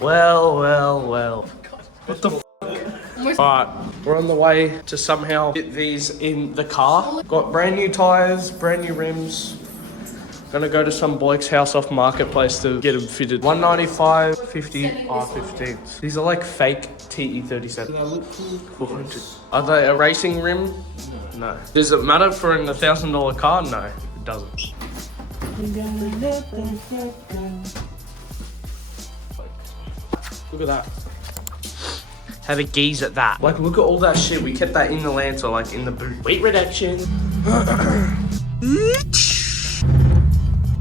Well. What the f? Alright, we're on the way to somehow fit these in the car. Got brand new tyres, brand new rims. Gonna go to some bloke's house off Marketplace to get them fitted. 195, 50 R15s. These are like fake TE37. 400. Are they a racing rim? No. Does it matter for an $1,000 car? No, it doesn't. Look at that. Have a gaze at that. Like, look at all that shit. We kept that in the Lancer, like in the boot. Weight reduction.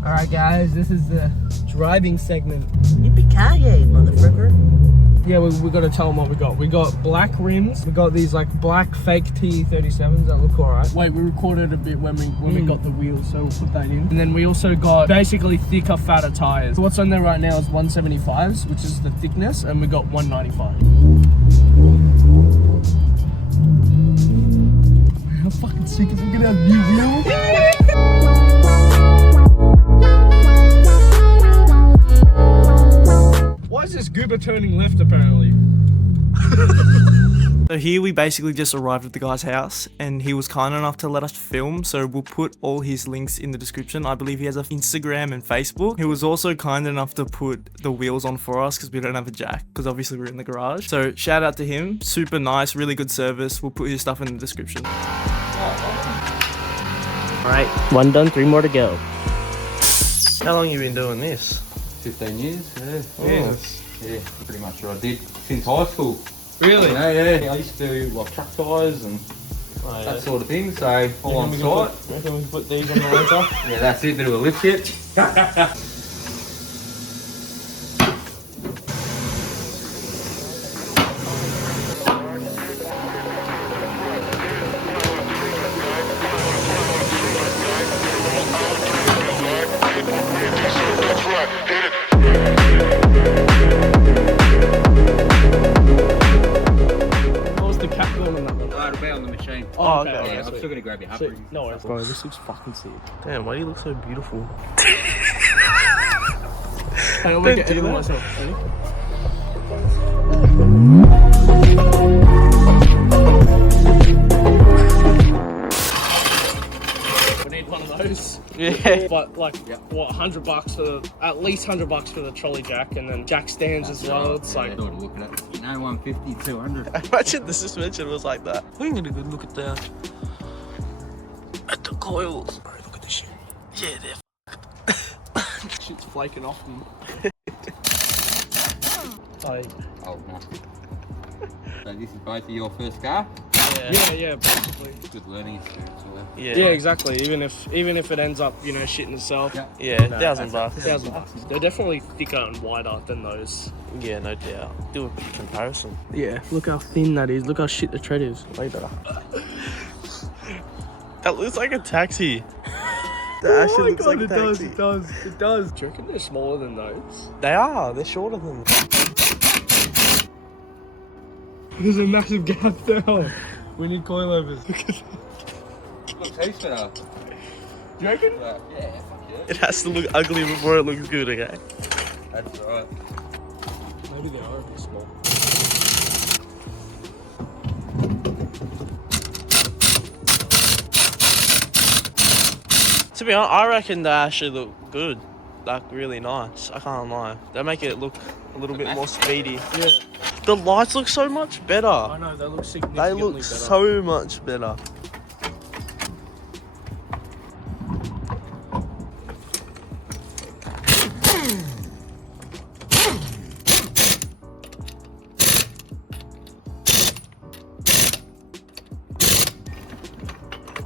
Alright guys, this is the driving segment. Yippee-ki-yay, motherfucker. Yeah, we got to tell them what we got. We got black rims. We got these like black fake TE37s that look alright. Wait, we recorded a bit when we got the wheels, so we'll put that in. And then we also got basically thicker, fatter tires. So what's on there right now is 175s, which is the thickness, and we got 195. How fucking sick is it? We're gonna have new wheels. Why is this goober turning left apparently? So here we basically just arrived at the guy's house and he was kind enough to let us film, so we'll put all his links in the description. I believe he has an Instagram and Facebook. He was also kind enough to put the wheels on for us because we don't have a jack, because obviously we're in the garage. So shout out to him, super nice, really good service. We'll put his stuff in the description. Alright, one done, 3 more to go. How long you been doing this? 15 years, yeah. Oh. Yeah, pretty much what I did since high school. Really? Yeah. I used to do like truck tyres and that sort of thing, so all on site. Reckon we can put these on the Lancer? Yeah, that's it, bit of a lift kit. Oh, okay. Yeah, I'm still gonna grab your hat. No worries. Bro, this looks fucking sick. Damn, why do you look so beautiful? I don't get it myself. We need one of those. Yeah. But like, what, $100 for at least $100 for the trolley jack, and then jack stands as well. It's like, Sort of looking at, 150, 200. Imagine the suspension was like that. We're gonna go look at the coils. Bro, look at this shit. Yeah, they're shit's flaking off them. Oh, no. So this is both of your first car? Yeah, basically. Good learning experience. Yeah, exactly. Even if it ends up, shitting itself. Yeah, $1,000. $1,000. They're definitely thicker and wider than those. Yeah, no doubt. Do a comparison. Yeah, look how thin that is. Look how shit the tread is. Way better. That looks like a taxi. That actually looks like a taxi. It does. Do you reckon they're smaller than those? They are. They're shorter than. There's a massive gap there. We need coilovers. Look, taste better. Do you reckon? Yeah, fuck yeah. It has to look ugly before it looks good, okay? That's right. Maybe they are a bit small. To be honest, I reckon they actually look good. Like, really nice. I can't lie. They make it look a little bit more speedy. Yeah. The lights look so much better. I know, they look significantly They look better. so much better.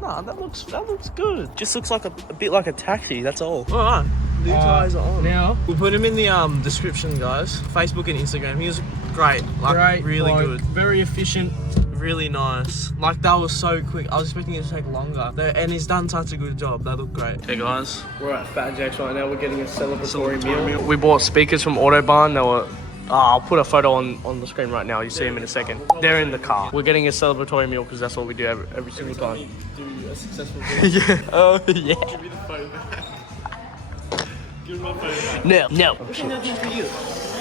Nah, that looks good. Just looks like a bit like a taxi, that's all. Alright. New tires are on. Now, We'll put him in the description, guys. Facebook and Instagram. He was great. Like, really like, good. very efficient. Really nice. Like, that was so quick. I was expecting it to take longer. And he's done such a good job. They look great. Hey guys. We're at Fat Jack's right now. We're getting a celebratory meal. We bought speakers from Autobarn. They were... I'll put a photo on the screen right now. You see them in a second. They're in the car. We're getting a celebratory meal because that's what we do every single time. Do a successful Yeah. Oh, yeah. Give me the phone. No.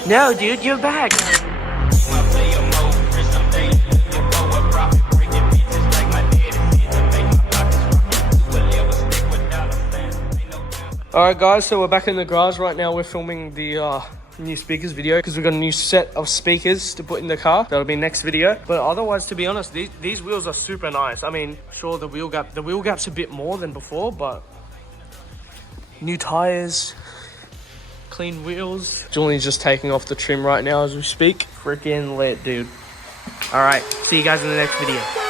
No, dude, you're back. Alright guys, so we're back in the garage right now. We're filming the new speakers video because we've got a new set of speakers to put in the car. That'll be next video. But otherwise, to be honest, these wheels are super nice. I mean, sure, the wheel gap's a bit more than before, but new tires, clean wheels. Julie's just taking off the trim right now as we speak. Freaking lit, dude. Alright, see you guys in the next video.